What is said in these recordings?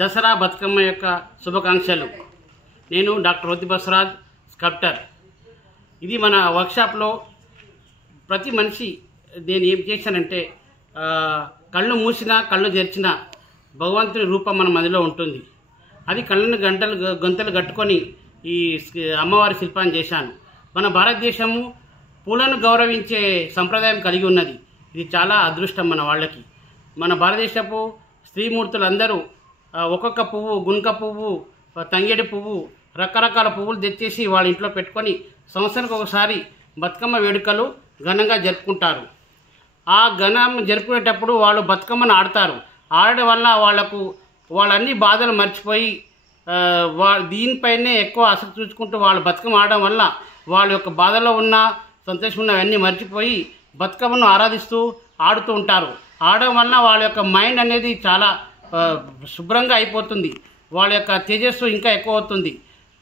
దసరా బతుకమ్మ యొక్క శుభాకాంక్షలు. నేను డాక్టర్ రోతి బసవరాజ్, స్కల్ప్టర్. ఇది మన వర్క్షాప్లో ప్రతి మనిషి నేను ఏం చేశానంటే కళ్ళు మూసినా కళ్ళు తెరిచినా భగవంతుని రూపం మన మదిలో ఉంటుంది. అది కళ్ళను గొంతలు కట్టుకొని ఈ అమ్మవారి శిల్పాన్ని చేశాను. మన భారతదేశము పూలను గౌరవించే సంప్రదాయం కలిగి ఉన్నది. ఇది చాలా అదృష్టం మన వాళ్ళకి. మన భారతదేశపు స్త్రీమూర్తులందరూ ఒక్కొక్క పువ్వు, గునుక పువ్వు, తంగేడి పువ్వు, రకరకాల పువ్వులు తెచ్చేసి వాళ్ళ ఇంట్లో పెట్టుకొని సంవత్సరానికి ఒకసారి బతుకమ్మ వేడుకలు ఘనంగా జరుపుకుంటారు. ఆ ఘనం జరుపుకునేటప్పుడు వాళ్ళు బతుకమ్మను ఆడతారు. ఆడడం వల్ల వాళ్ళన్ని బాధలు మర్చిపోయి దీనిపైనే ఎక్కువ ఆసక్తి చూసుకుంటూ వాళ్ళు బతుకమ్మ ఆడడం వల్ల వాళ్ళ యొక్క బాధలో ఉన్న సంతోషం ఉన్నవన్నీ మర్చిపోయి బతుకమ్మను ఆరాధిస్తూ ఆడుతూ ఉంటారు. ఆడడం వల్ల వాళ్ళ యొక్క మైండ్ అనేది చాలా శుభ్రంగా అయిపోతుంది. వాళ్ళ యొక్క తేజస్సు ఇంకా ఎక్కువ అవుతుంది.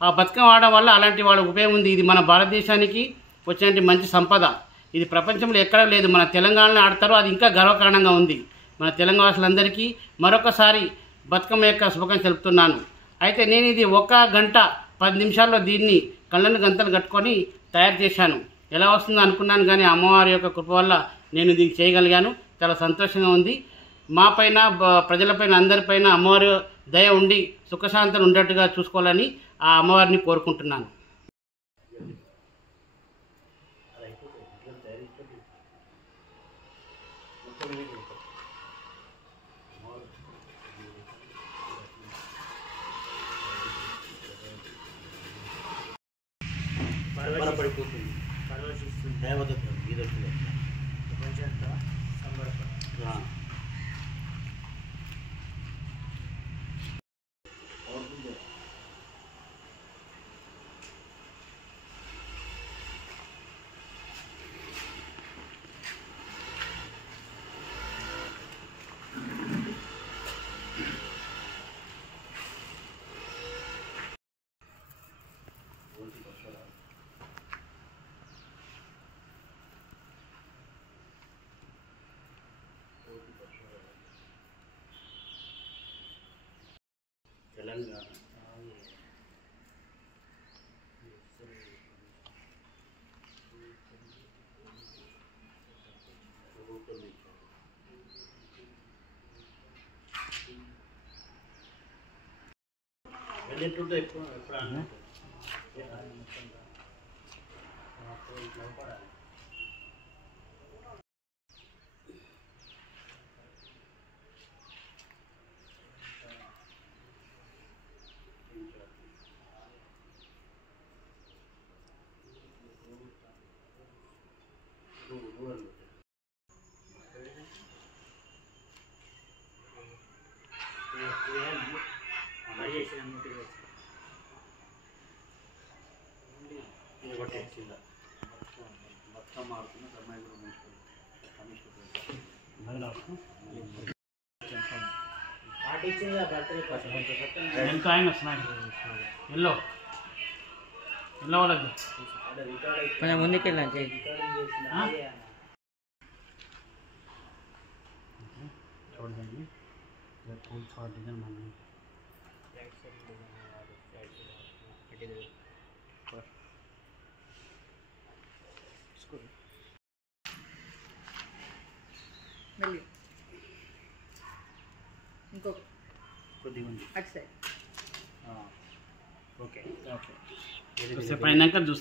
ఆ బతుకమ్మ ఆడడం వల్ల అలాంటి వాళ్ళకి ఉపయోగం ఉంది. ఇది మన భారతదేశానికి వచ్చినటువంటి మంచి సంపద. ఇది ప్రపంచంలో ఎక్కడా లేదు. మన తెలంగాణలో ఆడతారు. అది ఇంకా గర్వకారణంగా ఉంది. మన తెలంగాణ వాసులందరికీ మరొకసారి బతుకమ్మ యొక్క శుభాకాంక్షలు తెలుపుతున్నాను. అయితే నేను ఇది 1 గంట 10 నిమిషాల్లో దీన్ని కళ్ళను గంతలు కట్టుకొని తయారు చేశాను. ఎలా వస్తుందో అనుకున్నాను, కానీ అమ్మవారి యొక్క కృప వల్ల నేను దీన్ని చేయగలిగాను. చాలా సంతోషంగా ఉంది. మా పైన, ప్రజలపైన, అందరిపైన అమ్మవారి దయ ఉండి సుఖశాంతులు ఉండేట్టుగా చూసుకోవాలని ఆ అమ్మవారిని కోరుకుంటున్నాను. పడిపోతుంది, పరవశిస్తుంది, దేవతత్వం ఈదొస్తుంది, ప్రపంచంతా సంబరపడుతుంది. తెలంగాణ వెళ్ళేటుంటే ఎప్పుడు కొంచెం ముందుకెళ్ళండి. చూడండి ఇంకో కొద్దిగా ఉంది. అటు సైడ్ ఓకే ఓకే. అయినాక చూస్తాను.